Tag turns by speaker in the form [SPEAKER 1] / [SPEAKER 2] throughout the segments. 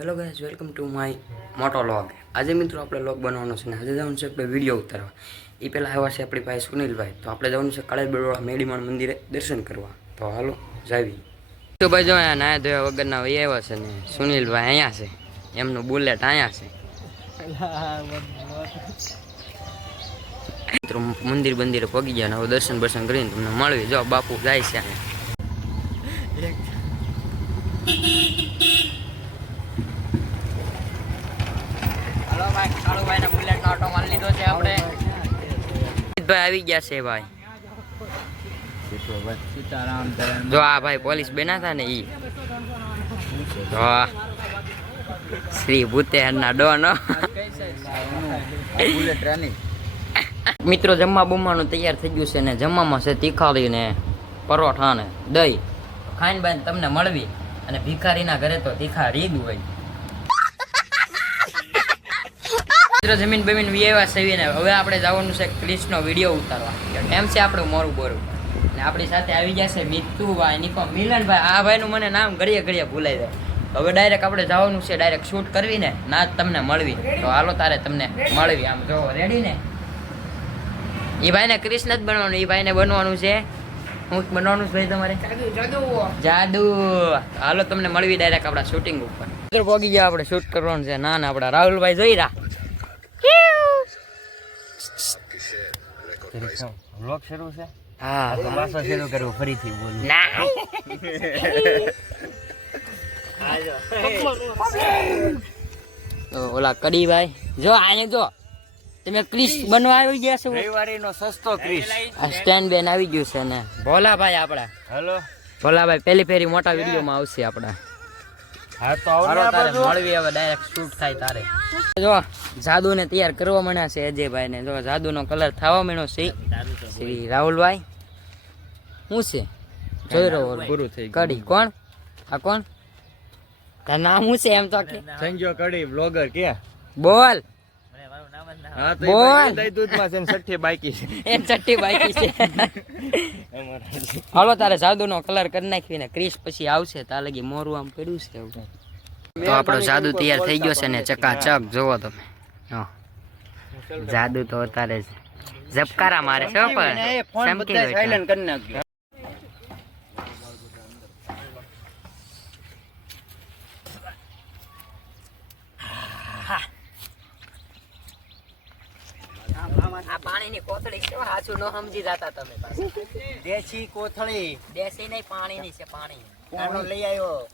[SPEAKER 1] Hello guys welcome to my motovlog આજે મિત્રો આપણે લોગ બનાવવાનો છે ને આજે જવાનું છે આપણે વીડિયો ઉતારવા. એ પહેલાં આવ્યા છે આપણી પાસે સુનિલભાઈ. તો આપણે જવાનું છે કાળે બેડોળા મેડીમાણ મંદિરે દર્શન કરવા. તો હાલો, જાવી. તો ભાઈ જો અહીંયા નાયા ધોયા વગરના ભાઈ આવ્યા છે ને, સુનિલભાઈ અહીંયા છે. એમનું બુલેટ અહીંયા છે. મિત્રો, મંદિર બંદિરે પગી ગયા હવે દર્શન બર્શન કરીને તમને મળવી. જો, બાપુ જાય છે અહીંયા હાલો ભાઈ બેના હતા શ્રી ભૂતેહરના મિત્રો, જમવા બમવાનું તૈયાર થઈ ગયું છે ને જમવામાં છે તીખાળી ને પરોઠા ને દહીં. ખાઈને બાઈને તમને મળવી અને ભિખારીના ઘરે તો તીખા રીદ હોય. મિત્રો જમીન બમીન વિયેવા સેવીને હવે આપણે જવાનું છે ક્રિશનો વીડિયો ઉતારવા. એમ છે આપણું મોરું બોરું? અને આપણી સાથે આવી જશે છે મિતુભાઈ નિકો મિલનભાઈ. આ ભાઈનું મને નામ ઘડીએ ઘડીએ ભૂલાઈ જાય. હવે ડાયરેક્ટ આપણે જવાનું છે ડાયરેક્ટ શૂટ કરવીને ના જ તમને મળવી. તો હાલો તારે તમને મળવી. આમ જો રેડી ને? એ ભાઈને કૃષ્ણ જ બનવાનું એ ભાઈને બનવાનું છે. હું બનવાનું છે ભાઈ તમારે? જાદુ હાલો તમને મળવી ડાયરેક્ટ આપણા શૂટિંગ ઉપર. પહોંચી ગયા આપણે શૂટ કરવાનું છે. ના ના આપણા રાહુલભાઈ જોઈ રહ્યા.
[SPEAKER 2] બ્લોગ શરૂ છે?
[SPEAKER 1] હા
[SPEAKER 2] તો શરૂ કરવું ફરીથી બોલું.
[SPEAKER 1] ના. ઓલા કડીભાઈ જો આને જો તમે ક્રિસ બનવા આવી ગયા છો.
[SPEAKER 2] રવિવારીનો સસ્તો ક્રિસ.
[SPEAKER 1] આ સ્ટેન્ડ બેન આવી ગયું છે ને. ભોલાભાઈ આપડા
[SPEAKER 2] હેલો.
[SPEAKER 1] ભોલાભાઈ પહેલી ફેરી મોટા વિડીયોમાં આવશે આપણા.
[SPEAKER 2] હા તો
[SPEAKER 1] હાલો તારે મળવી હવે ડાયરેક્ટ શૂટ થાય તારે. જો જાદુને તૈયાર કરવા માંડ્યા છે અજયભાઈ ને જો જાદુનો કલર થવા માંડ્યો છે. શ્રી રાહુલભાઈ. શું છે? જોઈ રહ્યો
[SPEAKER 2] પૂરું થઈ
[SPEAKER 1] કડી કોણ? આ કોણ? તારું નામ શું છે એમ તો
[SPEAKER 2] સંજો કડી બ્લોગર કે
[SPEAKER 1] બોલ.
[SPEAKER 2] હા તો
[SPEAKER 1] બોલ.
[SPEAKER 2] એ દહીં છે છઠ્ઠી બાકી છે.
[SPEAKER 1] એ ચટ્ટી બાકી છે. હાલો તારે જાદુનો કલર કરી નાખીને ક્રિસ પછી આવશે તાર લગી મોરું આમ પડ્યું છે એવું. તો આપણો જાદુ તૈયાર થઈ ગયો છે ને ચકાચક જોવો તમે. હા. જાદુ તો તારે ઝબકારા મારે છે. પણ પાણીની કોથળી છે હાચું ન સમજી જતા તમે પાછા.
[SPEAKER 2] દેશી કોથળી.
[SPEAKER 1] દેશી નહીં પાણીની છે પાણી.
[SPEAKER 2] આનો લઈ આવ્યો.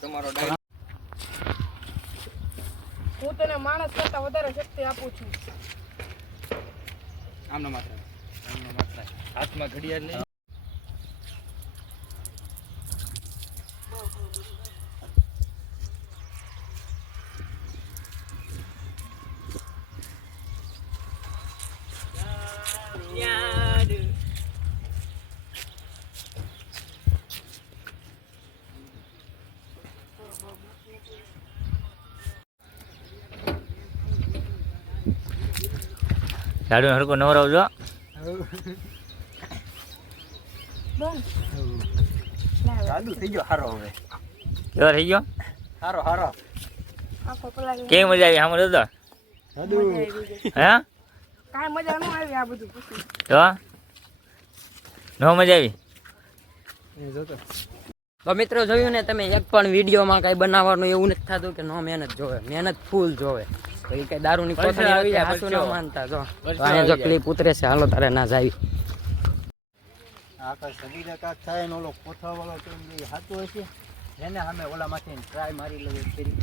[SPEAKER 2] તમારો
[SPEAKER 3] હું તને માણસ કરતા વધારે શક્તિ આપું છું.
[SPEAKER 2] આમનો માત્ર. આમનો માત્ર. હાથમાં ઘડિયાળ લઈ સાડુ હરકો નવરાવજો સાદુ થઈ ગયો હારો હવે. કેવો થઈ ગયો? હારો હારો. કેવી મજા આવી
[SPEAKER 3] આવી ગઈ.
[SPEAKER 2] હે?
[SPEAKER 3] કાંઈ મજા ન આવી આ બધું
[SPEAKER 2] તો? નો મજા આવી?
[SPEAKER 1] તો મિત્રો જોયું ને તમે એક પણ વિડીયોમાં કઈ બનાવવાનું એવું નથી થતું કે નો મહેનત જોવે મહેનત ફૂલ જોવે. તો એ કઈ દારૂની કોથળી
[SPEAKER 2] આવી જાય,
[SPEAKER 1] હાચું ના માનતા જો. આને જો ક્લિપ ઉતરે છે હાલો તારે ના જાવી.
[SPEAKER 2] આકાશ સગી કાક થાય ને ઓલો કોથા વાળો કેમ હાચું હશે? એને સામે ઓલા માંથી ટ્રાય મારી લઈએ ફરી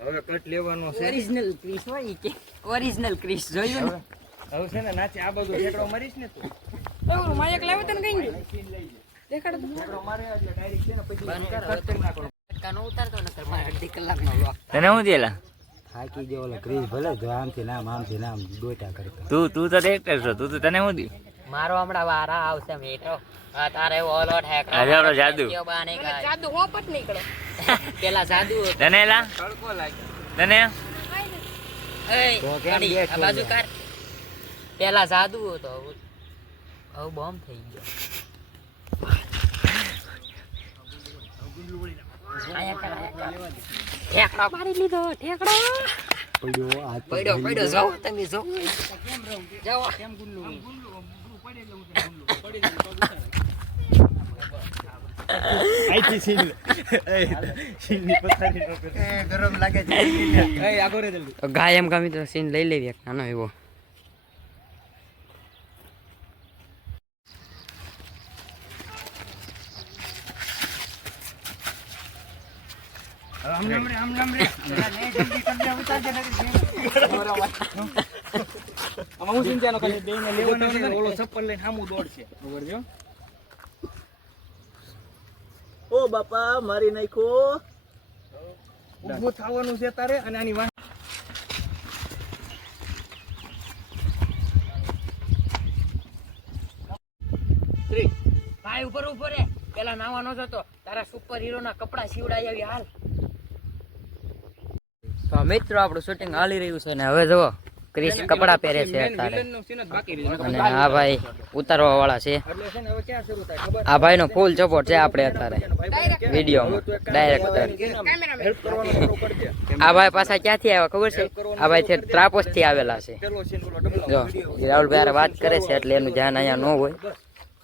[SPEAKER 2] હવે કટ લેવાનો છે.
[SPEAKER 1] ઓરિજિનલ ક્રિસ હોય કે. ઓરિજિનલ ક્રિસ જોયું ને?
[SPEAKER 2] હવે છે ને નાચે આ બધું ઠેકડો મરીશ ને તું.
[SPEAKER 3] એવું માયક લાવ્યો તને કઈ દેખાડ તો.
[SPEAKER 2] ઠેકડો મારે એટલે ડાયરેક્ટ છે ને પછી
[SPEAKER 1] બંધ કર,
[SPEAKER 2] કટ કરી નાખવાનો
[SPEAKER 1] ફટકા ઉતારતો નકર મારે અડધી કલાકનો લોક
[SPEAKER 4] તને શું થયેલા
[SPEAKER 2] થાકી ગયો ઓલો ક્રીઝ ભલે જો આમથી નામ આમથી નામ દોટા કરતા.
[SPEAKER 4] તું તું તો એક્ટર છો તું તો તને શું થયું
[SPEAKER 1] મારો હમણાં વારા આવશે મેટો. તારે ઓલો ઠેકડો
[SPEAKER 4] આપણો જાદુ.
[SPEAKER 3] હોપટ નીકળે.
[SPEAKER 1] પેલા જાદુ.
[SPEAKER 4] તને એલા?
[SPEAKER 2] તડકો લાગ્યો.
[SPEAKER 4] તને
[SPEAKER 1] એય,
[SPEAKER 2] તો કેમ
[SPEAKER 1] ગાડી,
[SPEAKER 2] બે
[SPEAKER 1] આ બાજુ કર પેલા જાદુ હતો હવે હવે બોમ્બ થઈ ગયો આયા કર, આયા કર. ઠેકડો મારી લીધો ઠેકડો
[SPEAKER 2] પડ્યો આ તો
[SPEAKER 1] પડ્યો પડ્યો જાઓ તમે જો જાઓ
[SPEAKER 2] આઈથી સીન સીનની પથારી નો કરે ગરમ લાગે છે એ આગો રે જલ્દી.
[SPEAKER 1] ગાય એમ ગમી તો સીન લઈ લેવી એક નાનો એવો.
[SPEAKER 2] આમ નામ રે આમ નામ રે જલ્દી ઉતાર દે આમાં હું સિંચાનો કરે બેને લેવાનો છે ઓલો ચપ્પલ લઈને સામું દોડશે. ખબર જો ઓ બાપા મારી નાખો. ઊભું થવાનું છે તારે અને આની વાહ.
[SPEAKER 1] ભાઈ ઉપર ઉપર રે. પેલા નાવા નો જતો. તારા સુપર હીરો ના કપડા સીવડાઈ આવી હાલ. તો મિત્રો આપણું શૂટિંગ હાલી રહ્યું છે ને હવે જુઓ. ક્રિસ કપડા પહેરે છે અત્યારે. અને આ ભાઈ ઉતારવા વાળા છે.
[SPEAKER 2] એટલે છે ને હવે ક્યાં શરૂ થાય ખબર?
[SPEAKER 1] આ ભાઈ નો ફૂલ સપોર્ટ છે આપણે અત્યારે.
[SPEAKER 3] ડાયરેક્ટ
[SPEAKER 1] વિડીયોમાં ડાયરેક્ટર
[SPEAKER 3] કેમેરામેન
[SPEAKER 2] હેલ્પ કરવાનો શરૂ કરી દે
[SPEAKER 1] આ ભાઈ પાછા ક્યાંથી આવ્યા ખબર છે? આ ભાઈ છે ત્રાપોસથી આવેલા છે. જો રાહુલભાઈ વાત કરે છે એટલે એનું ધ્યાન અહીંયા ન હોય.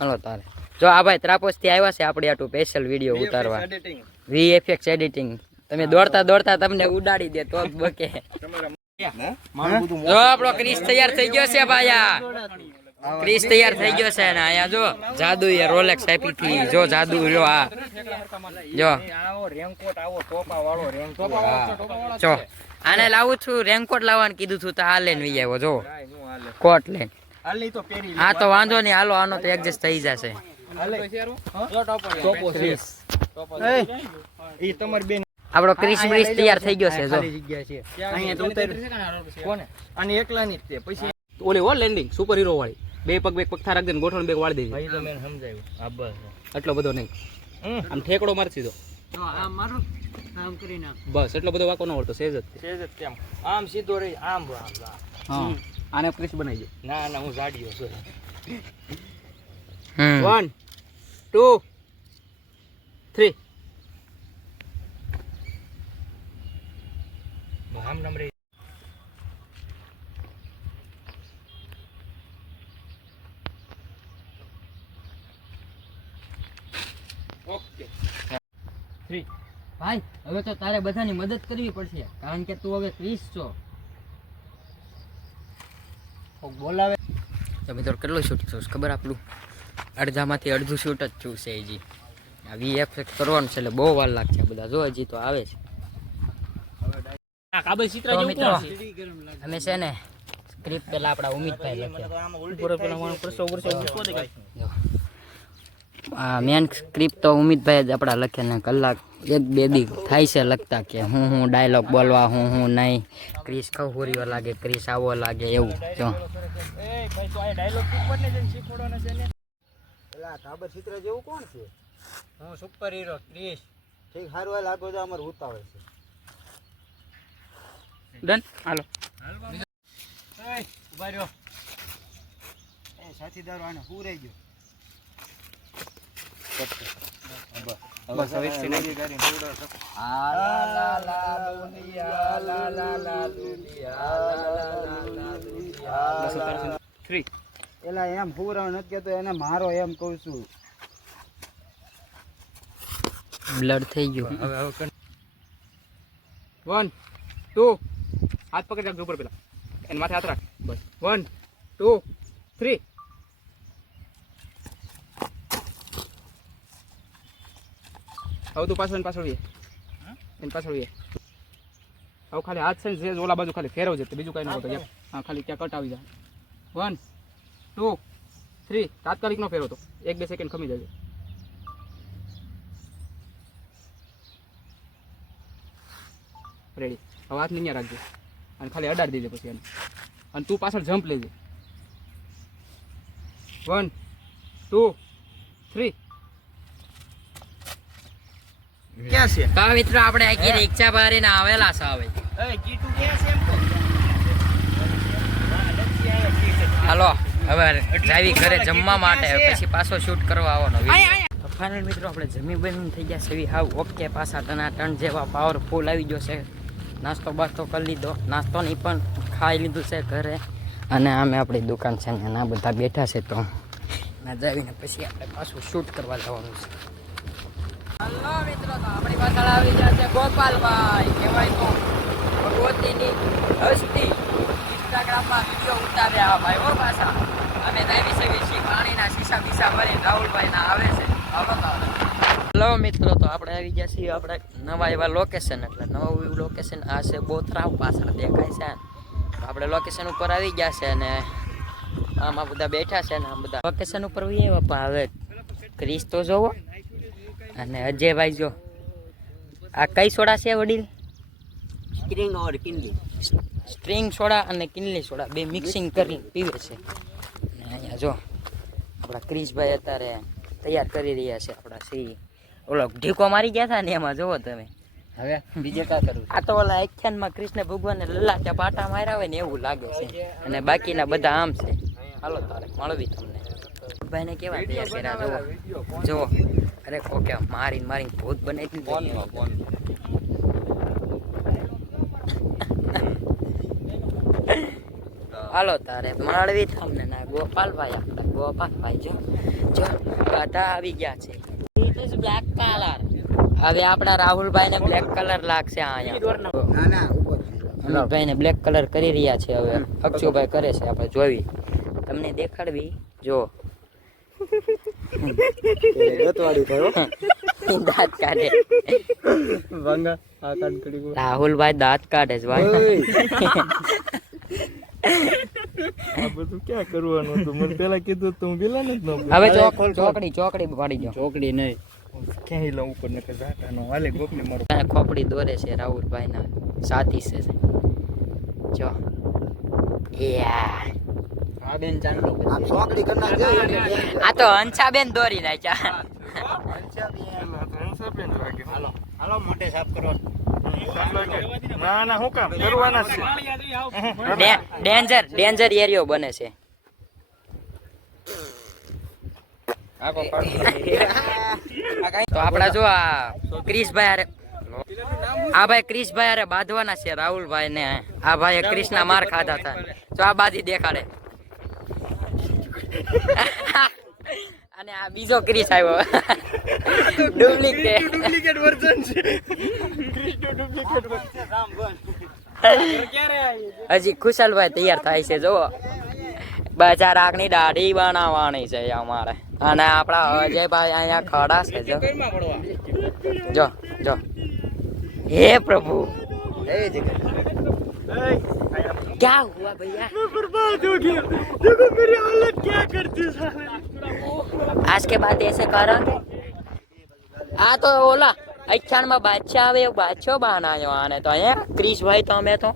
[SPEAKER 1] હલો તારે. જો આ ભાઈ ત્રાપોસથી આવ્યા છે આપણે આટલું સ્પેશિયલ વીડિયો ઉતારવા.
[SPEAKER 2] વી
[SPEAKER 1] વીએફએક્સ એડિટિંગ તમે દોડતા દોડતા તમને ઉડાડી દે તો જ બકે. જો આપણો ક્રિસ તૈયાર થઈ ગયો છે ભાયા. ક્રિસ તૈયાર થઈ ગયો છે ને અહીંયા જો જાદુ એ રોલેક્સ આપી થી જો જાદુ જો આ. જો.
[SPEAKER 2] રેનકોટ આવો ટોપા વાળો રેનકોટ
[SPEAKER 1] જો. આને લાવું છું રેનકોટ લાવવાનું કીધું છું તો આ લઈને વી આવ્યો જો. કોટ લઈને.
[SPEAKER 2] હા તો પહેરી
[SPEAKER 1] આ તો વાંધો નહીં. હાલો આનો તો એડજસ્ટ થઈ જશે.
[SPEAKER 2] ટોપો
[SPEAKER 1] ક્રિસ
[SPEAKER 2] ઈ તમારી બેન
[SPEAKER 1] આપણો ક્રિસમસ તૈયાર થઈ ગયો છે જો.
[SPEAKER 2] જગ્યા છે. અહીંયા તો ઉતાર કોને? આની એકલાની જ છે પછી
[SPEAKER 5] ઓલી હો લેન્ડિંગ સુપર હીરો વાળી. બે પગ બે પગ થારા દે ગોઠણ બેગ વાળી દેજે.
[SPEAKER 2] ભાઈ તો મેં સમજાયું. આ બસ.
[SPEAKER 5] એટલો બધો નહીં. આમ ઠેકડો મારતી દો બસ એટલો બધો વાકો ન વળતો સેજ જ
[SPEAKER 2] સેજ જ કેમ આમ સીધો રહી આમ આમ આમ.
[SPEAKER 5] હા. આને ક્રિસ બનાવી દો.
[SPEAKER 2] ના ના હું જાડિયો છું.
[SPEAKER 1] હમ.
[SPEAKER 5] વન ટુ થ્રી
[SPEAKER 2] હું આમ નામ રહી ઓકે
[SPEAKER 1] ભાઈ હવે તો તારે બધાની મદદ કરવી પડશે કારણ કે તું હવે ક્રિસ છો.
[SPEAKER 2] બોલાવે.
[SPEAKER 1] તો મિત્રો કેટલું શૂટ થયું ખબર આપણું? અડધામાંથી અડધું શૂટ જ થયું છે હજી. આ એફ કરવાનું છે એટલે બહુ વાર લાગશે બધા. જો હજી તો આવે છે
[SPEAKER 5] આ કાબલ ચિત્ર
[SPEAKER 1] તો
[SPEAKER 5] જેવું
[SPEAKER 1] મિત્રો
[SPEAKER 5] કોણ છે
[SPEAKER 1] અમે છે ને સ્ક્રિપ્ટ પેલા આપણા ઉમિતભાઈ લખ્યા.
[SPEAKER 5] કરશો કરશો.
[SPEAKER 1] આ મેન સ્ક્રિપ્ટ તો ઉમિતભાઈ જ આપણા લખે ને કલાક એક બે દી થાય છે લખતા કે હું હું ડાયલોગ બોલવા હું હું નહીં. ક્રિસ ખવહુરીઓ લાગે ક્રિસ આવો લાગે એવું જો.
[SPEAKER 2] તો આ ડાયલોગ ઉપર ને જઈને શીખવાડવાના છે ને. પેલા કાબર ચિત્ર જેવું કોણ છે? હું સુપર હીરો ક્રિશ. ઠીક હારવા હાલ તો અમારે અમાર ઉતાવળ છે.
[SPEAKER 5] ડન હાલો
[SPEAKER 2] એ ઊભા રહ્યો. સાથીદારો આને હું રહી ગયો.
[SPEAKER 5] બસ હવે scene આવી. બસ ઉતારશે થ્રી
[SPEAKER 2] એલા એમ પૂરા નથી કેતો એને મારો એમ કહું છું.
[SPEAKER 1] બ્લડ થઈ ગયું.
[SPEAKER 5] વન ટુ હાથ પકડી રાખજો ઉપર પેલા. એને માથે હાથ રાખ. બસ. વન ટુ થ્રી હવે તું પાછળ પાછળ એને પાછળ હવે ખાલી હાથ છે જે ઓલા બાજુ ખાલી ફેરવજે બીજું કાંઈ ન હોતું હા ખાલી ત્યાં કટ આવી જાય વન ટુ થ્રી તાત્કાલિક નો ફેરવતો. એક બે સેકન્ડ ખમી જજો. રેડી હવે હાથ નહીં રાખજો. અને ખાલી અડાડી દેજે પછી એને. અને તું પાછળ જમ્પ લેજે. વન ટુ થ્રી
[SPEAKER 2] ક્યાં છે?
[SPEAKER 1] તો મિત્રો આપણે આખી રિક્ષા ભરીને આવેલા છે હવે. હાલો હવે જાવી ઘરે જમવા માટે પછી પાછો શૂટ કરવા આવવાનો તો ફાઇનલ મિત્રો આપણે જમી બની થઈ ગયા છે. એવી હાવ ઓકે પાછા તના ટન જેવા પાવરફુલ આવી ગયો છે. નાસ્તો બાસ્તો કરી લીધો. નાસ્તો નહીં પણ ખાઈ લીધું છે ઘરે. અને આમે આપણી દુકાન છે ને એના બધા બેઠા છે તો ના જાવીને પછી આપણે પાછું શૂટ કરવા જવાનું છે. હલો મિત્રો, તો આપણી પાછળ આવી ગયા છે ગોપાલભાઈ. કહેવાય તો ભગવતીની હસ્તી ઇન્સ્ટાગ્રામમાં વીડિયો ઉતાર્યા આ ભાઈ હો પાછા. અમે દાવી શકીએ છીએ પાણીના શીશા બીસા ભરીને રાહુલભાઈના આવે છે. હાલો તો. હલો મિત્રો તો આપણે આવી ગયા છીએ આપણે નવા એવા લોકેશન એટલે નવું એવું લોકેશન આ છે બોથરાવ પાછળ દેખાય છે આપણે લોકેશન ઉપર આવી ગયા છે અને આમાં બધા બેઠા છે ને આ બધા. લોકેશન ઉપર બી બાપા હવે ક્રિસ તો જોવો. અને અજયભાઈ જો. આ કઈ સોડા છે વડીલ?
[SPEAKER 2] Spring or Kinley.
[SPEAKER 1] String soda અને કિનલી સોડા બે મિક્સિંગ કરી પીવે છે. અને અહીંયા જો આપણા ક્રિશભાઈ અત્યારે તૈયાર કરી રહ્યા છે આપણા સી ઓલો ઢીકો મારી ગયા હતા ને એમાં જોવો તમે.
[SPEAKER 2] હવે બીજે કા કરું
[SPEAKER 1] આ તો ઓલા આખ્યાનમાં કૃષ્ણ ભગવાનને લલાટા પાટા માર્યા હોય ને એવું લાગે છે. અને બાકીના બધા આમ છે. હાલો તારે મળવી તમને. ભાઈને કેવા તૈયાર કર્યા જોવો જોવો અરે ઓકે મારી મારી ભૂત બનાવી ફોન હાલો તારે મળવી તમને ના ગોપાલભાઈ આપણા ગોપાલભાઈ જો જો બધા આવી ગયા છે. બ્લેક કલર હવે આપણા રાહુલભાઈ ને બ્લેક કલર લાગશે અહીંયા.
[SPEAKER 2] ના ના
[SPEAKER 1] અમિતભાઈ ને બ્લેક કલર કરી રહ્યા છે હવે. અક્ષુભાઈ કરે છે આપણે જોવી. તમને દેખાડવી? જો. દાંત કાઢે. રાહુલભાઈ દાંત કાઢે છે ભાઈ
[SPEAKER 2] આ બધું ક્યાં કરવાનું હતું? મને પેલા કીધું તો હું જ ન
[SPEAKER 1] હવે ચોક- ચોકડી ચોકડી પાડી જો
[SPEAKER 2] ચોકડી નહીં. ક્યાંય લઉં ઉપર નકર જાતા નો હાલે ગોપને મારો
[SPEAKER 1] ખોપડી દોરે છે રાહુલભાઈ ના સાથી છે જો. યા.
[SPEAKER 2] આ બેન ચાંદલો આ ચોકડી કરનાર છે
[SPEAKER 1] આ તો હંસાબેન દોરી નાખ્યા.
[SPEAKER 2] હાલો. હાલો મોટે સાફ કરો.
[SPEAKER 6] ના ના હું કામ કરવાના છે
[SPEAKER 1] ડેન્જર ડેન્જર એરિયો બને છે. તો આપડા જો આ ક્રિશભાઈ અરે આ ભાઈ ક્રિશભાઈ અરે બાંધવાના છે રાહુલભાઈ ને આ ભાઈ ક્રિશના માર ખાધા હતા તો આ બાજી દેખાડે અને આ બીજો ક્રિશ આવ્યો ડુપ્લિકેટ
[SPEAKER 6] ડુપ્લિકેટ વર્ઝન છે
[SPEAKER 1] હજી ખુશાલભાઈ તૈયાર થાય છે જો બચારાકની દાઢી બનાવવાની છે અમારે અને આપણા અજયભાઈ અહીંયા ખડા છે જો જો જો હે પ્રભુ
[SPEAKER 2] એ જગ્યા
[SPEAKER 1] क्या हुआ भैया
[SPEAKER 6] बर्बाद हो गया देखो मेरी हालत क्या करती है
[SPEAKER 1] आज के बाद ऐसे करेंगे આ તો ઓલા અખ્યાણમાં બાદશાહ આવે એવું બાદશાહ બનાવ્યો આને તો અહીંયા ક્રિશભાઈ તો અમે તો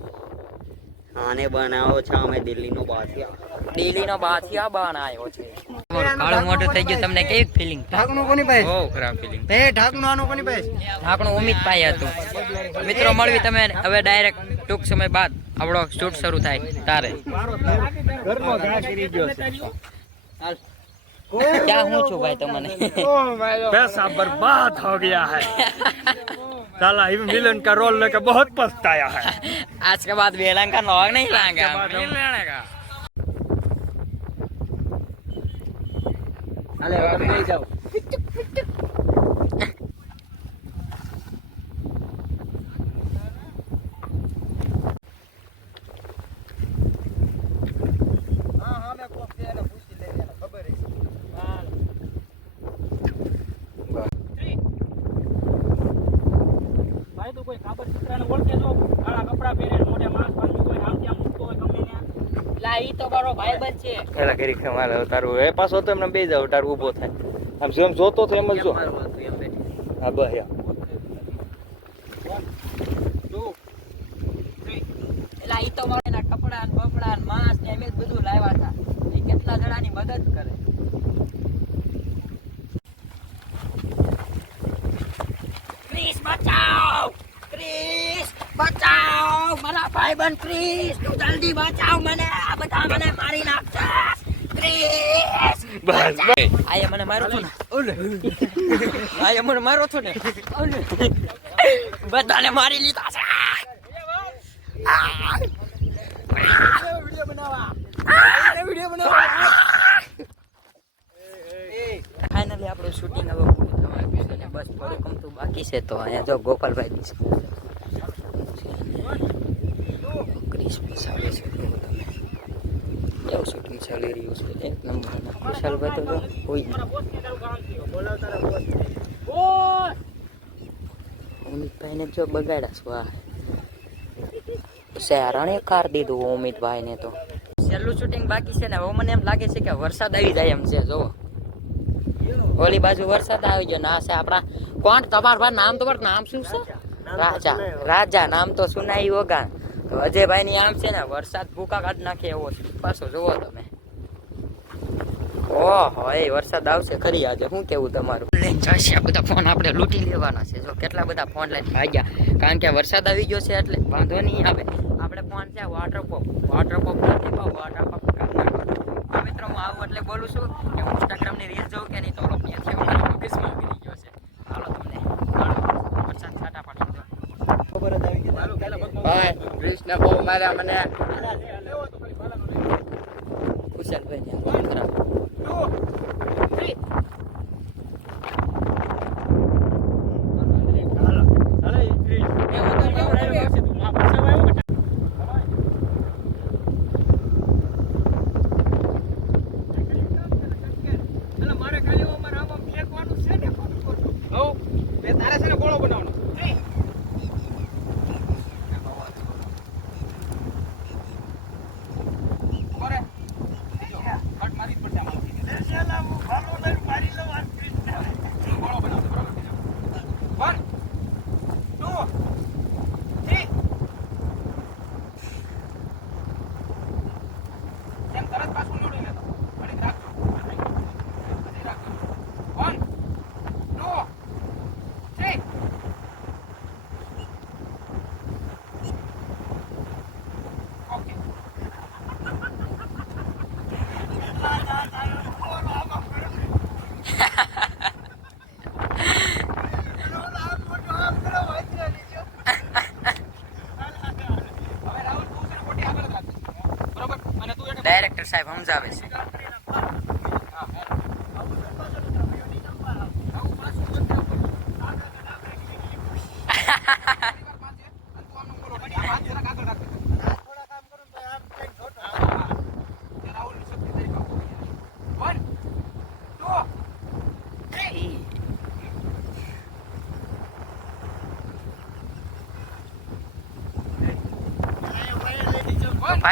[SPEAKER 2] આને બનાવો છે અમે દિલ્હીનો બાદશાહ
[SPEAKER 1] દિલ્હીનો બાદશાહ બનાવ્યો છે કાળું મોટું થઈ ગયું તમને કેવી ફિલિંગ
[SPEAKER 2] ઢાકણું કોની પાસે
[SPEAKER 1] બહુ ખરાબ ફિલિંગ
[SPEAKER 2] એ ઢાકણું આનું કોની પાસે
[SPEAKER 1] આપણું ઉમિતભાઈ હતું મિત્રો મળવી તમે હવે ડાયરેક્ટ ટૂંક સમય બાદ આપણો શૂટ શરૂ થાય તારે
[SPEAKER 6] ઘરનો ઘા કરી ગયો છે
[SPEAKER 1] क्या हूँ छू भाई तुमने
[SPEAKER 6] पैसा बर्बाद हो गया है साला ही मिलन का रोल लेके बहुत पछताया है
[SPEAKER 1] आज के बाद वेलन का नॉग नहीं लाएगा अरे
[SPEAKER 6] नहीं
[SPEAKER 1] जाओ ઈ તો મારો ભાઈબંધ છે.
[SPEAKER 6] એલા કરી કે મારે તારું એ પાછો તો એમને બે જાવ તારું ઊભો થાય. આમ જેમ જોતો તો એમ જ જો. હા બસ યા.
[SPEAKER 1] એલા ઈ તો મારે એના કપડા ને બપડા ને માંસ ને એમ જ બધું લાવ્યા હતા. એ કેટલા જણાની મદદ કરે? ક્રિસ બચાવ! ક્રિસ બચાવ મારા ભાઈબંધ ક્રિસ તું જલ્દી બચાવ મને. આ બધા મને મારી નાખશે. ક્રિસ
[SPEAKER 6] બસ બસ.
[SPEAKER 1] આયે મને મારો છો ને. ઓલે. આયે મને મારો છો ને. ઓલે. બધાને મારી લીધા છે. ફાઇનલી આપણું શૂટિંગ હવે બસ થોડું કમતું બાકી છે તો અહીંયા જો ગોપાલભાઈ છે. ક્રિસ બેસાડે છે જુઓ તમે એવું શૂટિંગ ચાલી રહ્યું છે એક નંબર વિશાલભાઈ તો અમિતભાઈને જો બગાડ્યા છો કાર દીધું અમિતભાઈને તો. છેલ્લું શૂટિંગ બાકી છે ને, હવે મને એમ લાગે છે કે વરસાદ આવી જાય એમ છે જોવો ઓલી બાજુ વરસાદ આવી ગયો ના છે આપણા કોણ? તમારું નામ તમારું નામ શું છે? રાજા રાજા નામ તો સુનાઈ તો અજયભાઈ ની આમ છે ને વરસાદ ભૂકા કાઢ નાખે એવો પાછો જુઓ તમે. ઓહો એ વરસાદ આવશે ખરી આજે. શું કેવું તમારું? લઈને જશે. બધા ફોન આપણે લૂંટી લેવાના છે. જો કેટલા બધા ફોન લઈને ભાગ્યા. કારણ કે વરસાદ આવી ગયો છે એટલે વાંધો નહીં આવે. આપણે ફોન છે વોટર પંપ વોટર પંપ નથી પણ વોટર પંપ મિત્રો હું આવું એટલે બોલું છું કે હું ઇન્સ્ટાગ્રામ રીલ જોઉં કે નહીં તો ત્યાંથી અમારા લોકેશમાં આવી ગયો છે હાલો તમને મળો. વરસાદ છાંટા પાડી ભાઈ કૃષ્ણ બહુ માર્યા મને કુશલભાઈ ને આ ખરાબ
[SPEAKER 5] હવ એ તારે છે ને ગોળો બનાવવાનો કોરે? જો, કટ મારી જ પડશે આમાં. ગોળો બનાવવાનો, બરોબર? One, two, three. એમ તરત પાછું જોડી લેતો. ઘડીક રાખજો. ઘડીક રાખજો. One, two, three. Okay. હવે રાહુલ તું છે ને ખોટી આગળ જ રાખજે. બરોબર અને તું એને
[SPEAKER 1] ડાયરેક્ટર સાહેબ સમજાવે છે.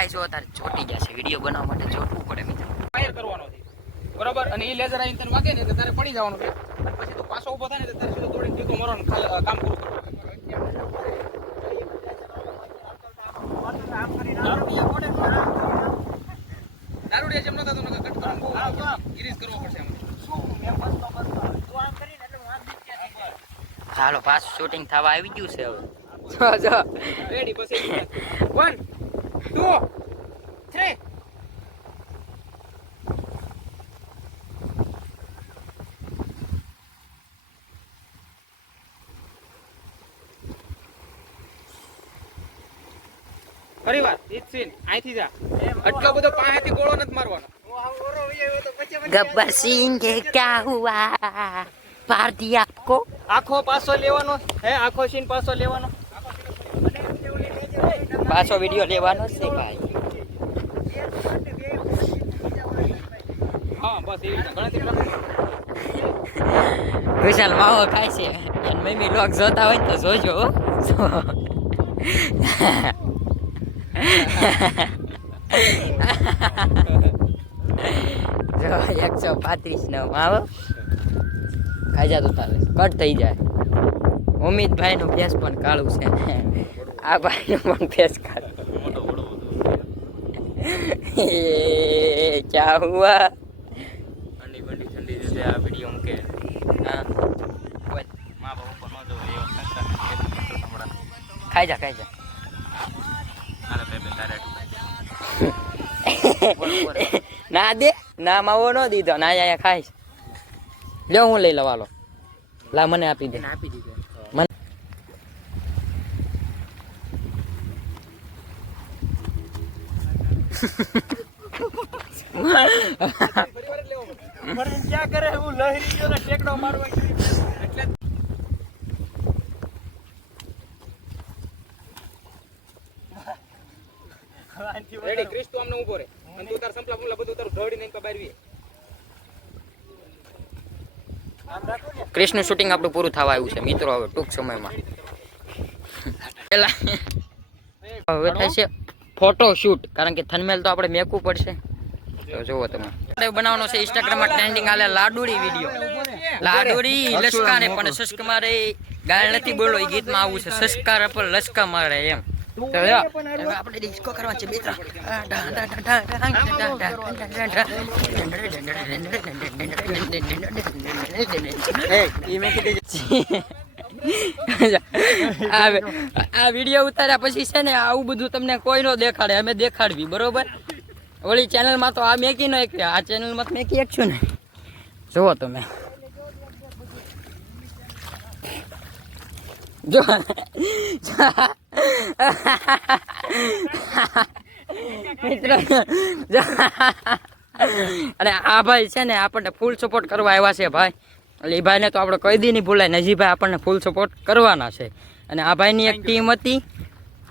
[SPEAKER 1] ભાઈ જો તારે ચોટી ગયા છે વીડિયો બનાવવા માટે ચોટવું પડે મિત્રો.
[SPEAKER 5] ફાયર કરવાનો છે. બરોબર? અને એ લેઝર આવીને તને વાગે ને એટલે તારે પડી જવાનું છે. પછી તો પાછો ઊભો થાય ને તો તારે સીધો દોડીને ટીકો મારવાનું કામ પૂરું દારૂડિયા જેમ નતા તો કટ કરવાનું ગિરીશ કરવો પડશે.
[SPEAKER 1] ચાલો પાછું શૂટિંગ થવા આવી ગયું છે હવે. જો જો
[SPEAKER 5] રેડી પછી વન two, three. ફરી વાર ઈચ્છીન મારવાનો.
[SPEAKER 1] ગબ્બર સિંહ કે ક્યા હુઆ? પાર
[SPEAKER 6] આખો પાસો લેવાનો હે આખો સીન પાસો લેવાનો.
[SPEAKER 1] પાછો વીડિયો લેવાનો છે ભાઈ. વિશાલ માવો ખાય છે. અને મમ્મી લોક જોતા હોય તો જોજો જો એકસો પાંત્રીસ નો માવો. ખાઈ જતો તારે. કટ થઈ જાય. ઉમિતભાઈ નું ગેસ પણ કાળું છે. આ ભાઈ નું પણ ફેસ એ ક્યા હુઆ
[SPEAKER 4] ઠંડી બંડી ઠંડી રીતે આ વીડિયો મૂકે
[SPEAKER 1] હા.
[SPEAKER 4] મા બાપ ઉપર ન જવું એવો સંસ્કાર નથી. હમણાં
[SPEAKER 1] ખાઈ જા ખાઈ જા.
[SPEAKER 4] હાલે બે બે તારે
[SPEAKER 1] ના દે ના માવો ન દીધો. ના અહીંયા ખાઈશ. લ્યો હું લઈ લવાલો લા મને આપી દે.
[SPEAKER 5] આપી દીધો
[SPEAKER 1] મને
[SPEAKER 6] ફરીને ક્યાં કરે
[SPEAKER 5] આમને ઊભો રે અને તું બધું તારું ઢળી નહીં બહાર વી
[SPEAKER 6] આમ રાખો ને.
[SPEAKER 1] ક્રિશનું શૂટિંગ આપણું પૂરું થવા આવ્યું છે મિત્રો, હવે ટૂંક સમયમાં હવે થાય છે ફોટો શૂટ કારણ કે થનમેલ તો આપણે મેકવું પડશે તો જુઓ તમે બનાવવાનો છે ઇન્સ્ટાગ્રામમાં ટ્રેન્ડિંગ આલે લાડુડી વીડિયો લાડુડી લશ્કા ને પણ સસ્ક મારે ગાળ નથી બોલો એ ગીતમાં આવું છે સસ્કાર પર લશ્કા મારે એમ આપણે ડિસ્કો કરવા છે આ આ વીડિયો ઉતાર્યા પછી છે ને આવું બધું તમને કોઈ નો દેખાડે, અમે દેખાડવી, બરોબર? ઓલી ચેનલમાં તો આ મેકી નો એક આ ચેનલમાં તો મેકી એક છું ને. જુઓ તમે. જો. મિત્રો અને આ ભાઈ છે ને આપણને ફૂલ સપોર્ટ કરવા આવ્યા છે, ભાઈ. એટલે એ ભાઈને તો આપણે કઈ દી નહીં ભૂલાય. નજીભાઈ આપણને ફૂલ સપોર્ટ કરવાના છે. અને આ ભાઈની એક ટીમ હતી.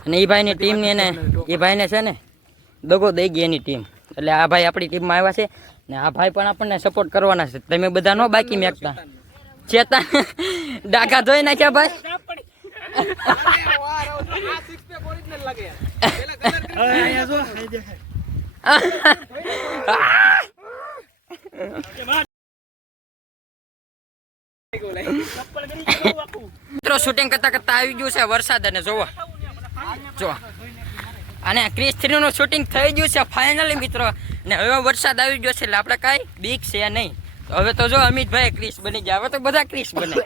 [SPEAKER 1] અને એ ભાઈની ટીમની એને એ ભાઈને છે ને દગો દઈ ગઈ એની ટીમ એટલે આ ભાઈ આપણી ટીમમાં આવ્યા છે. ને આ ભાઈ પણ આપણને સપોર્ટ કરવાના છે. તમે બધા નો બાકી મેકતા. ચેતા ડાઘા ધોઈ નાખ્યા ભાઈ મિત્રો શૂટિંગ કરતા કરતા આવી ગયું છે વરસાદ અને જોવો. જો અને ક્રિસનું શૂટિંગ થઈ ગયું છે ફાઇનલી મિત્રો. ને હવે વરસાદ આવી ગયો છે એટલે આપણે કાંઈ બીક છે નહીં. હવે તો જો અમિતભાઈ ક્રિસ બની ગયા. હવે તો બધા ક્રિસ બને.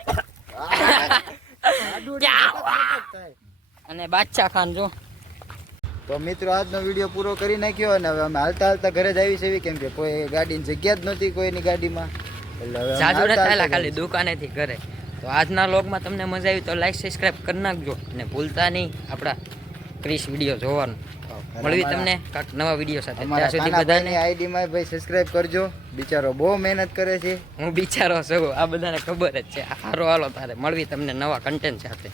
[SPEAKER 1] અને બાદશાહ ખાન, જો.
[SPEAKER 2] તો મિત્રો, આજનો વીડિયો પૂરો કરી નાખ્યો અને હવે અમે હાલતા હાલતા ઘરે જ આવી છે કેમ કે કોઈ ગાડીની જગ્યા જ નહોતી કોઈની ગાડીમાં.
[SPEAKER 1] જાજુ નથી
[SPEAKER 2] હાલતા
[SPEAKER 1] ખાલી દુકાનેથી ઘરે. તો આજના લોગમાં તમને મજા આવી તો લાઈક સબસ્ક્રાઇબ કરી નાખજો અને ભૂલતા નહીં આપણા ક્રિસ વીડિયો જોવાનું. મળવી તમને કાંક નવા વીડિયો સાથે. ત્યાં સુધી બધાને
[SPEAKER 2] આઈડીમાં ભાઈ સબસ્ક્રાઇબ કરજો. બિચારો બહુ મહેનત કરે છે.
[SPEAKER 1] હું બિચારો છું. આ બધાને ખબર જ છે. હારો હાલો તારે. મળવી તમને નવા કન્ટેન્ટ સાથે.